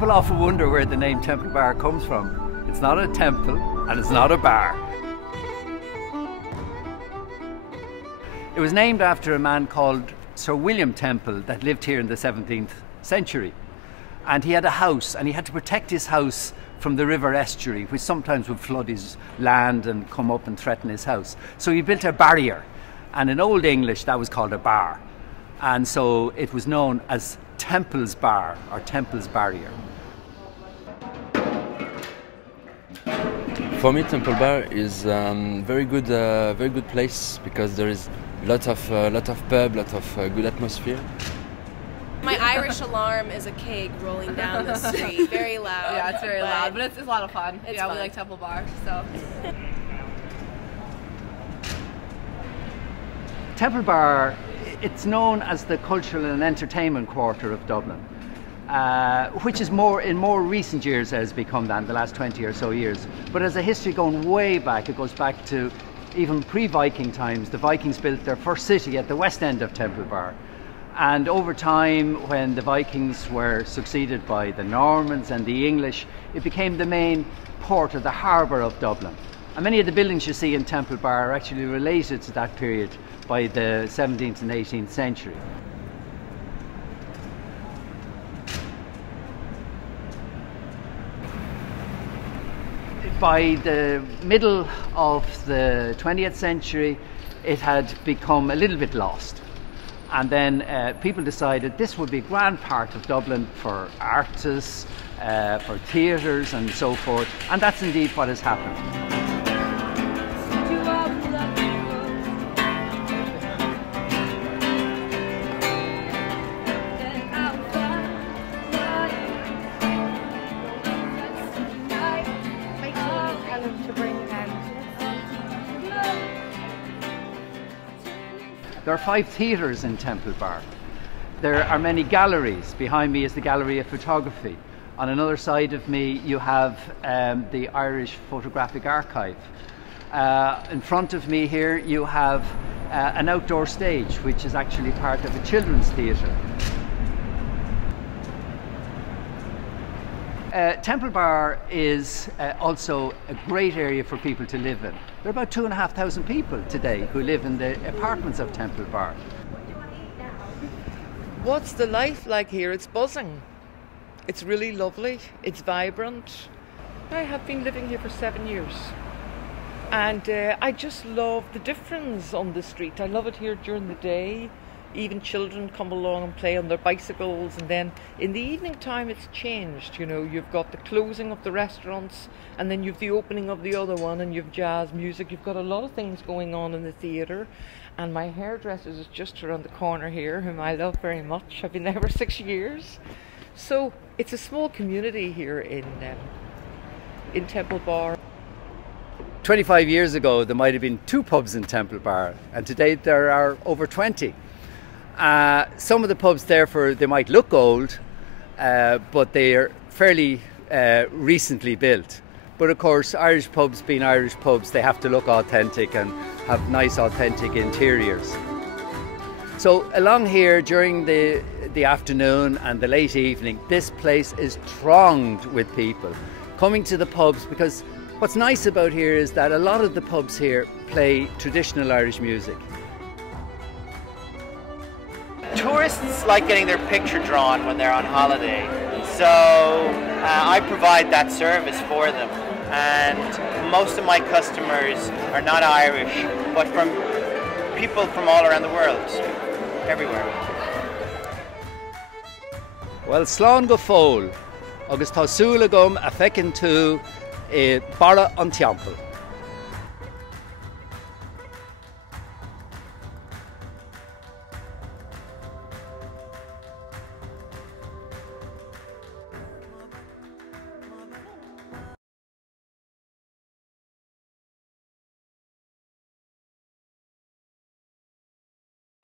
People often wonder where the name Temple Bar comes from. It's not a temple and it's not a bar. It was named after a man called Sir William Temple that lived here in the 17th century. And he had a house, and he had to protect his house from the river estuary, which sometimes would flood his land and come up and threaten his house. So he built a barrier, and in Old English that was called a bar. And so it was known as Temple's Bar or Temple's Barrier. For me, Temple Bar is very good place because there is lot of pub, lot of good atmosphere. My Irish alarm is a keg rolling down the street, very loud. Yeah, it's very loud, but it's a lot of fun. It's yeah, fun. We like Temple Bar, so. Temple Bar, it's known as the cultural and entertainment quarter of Dublin, which is in more recent years has become that in the last 20 or so years. But as a history going way back, it goes back to even pre-Viking times. The Vikings built their first city at the west end of Temple Bar. And over time, when the Vikings were succeeded by the Normans and the English, it became the main port of the harbour of Dublin. And many of the buildings you see in Temple Bar are actually related to that period by the 17th and 18th century. By the middle of the 20th century, it had become a little bit lost. And then people decided this would be a grand part of Dublin for artists, for theatres and so forth. And that's indeed what has happened. There are 5 theatres in Temple Bar. There are many galleries. Behind me is the Gallery of Photography. On another side of me you have the Irish Photographic Archive. In front of me here you have an outdoor stage, which is actually part of a children's theatre. Temple Bar is also a great area for people to live in. There are about 2,500 people today who live in the apartments of Temple Bar. What's the life like here? It's buzzing. It's really lovely. It's vibrant. I have been living here for 7 years. And I just love the difference on the street. I love it here during the day. Even children come along and play on their bicycles, and then in the evening time it's changed. You know, you've got the closing of the restaurants, and then you've the opening of the other one, and you've jazz music. You've got a lot of things going on in the theatre, and my hairdresser is just around the corner here, whom I love very much. I've been there for 6 years. So it's a small community here in Temple Bar. 25 years ago there might have been 2 pubs in Temple Bar, and today there are over 20. Some of the pubs, therefore, they might look old, but they are fairly recently built. But of course, Irish pubs being Irish pubs, they have to look authentic and have nice authentic interiors. So along here during the afternoon and the late evening, this place is thronged with people coming to the pubs, because what's nice about here is that a lot of the pubs here play traditional Irish music. Tourists like getting their picture drawn when they're on holiday, so I provide that service for them. And most of my customers are not Irish, but from people from all around the world, everywhere. Well, slán go fóil, agus tá súil agam a feiceann tú bara an teampall.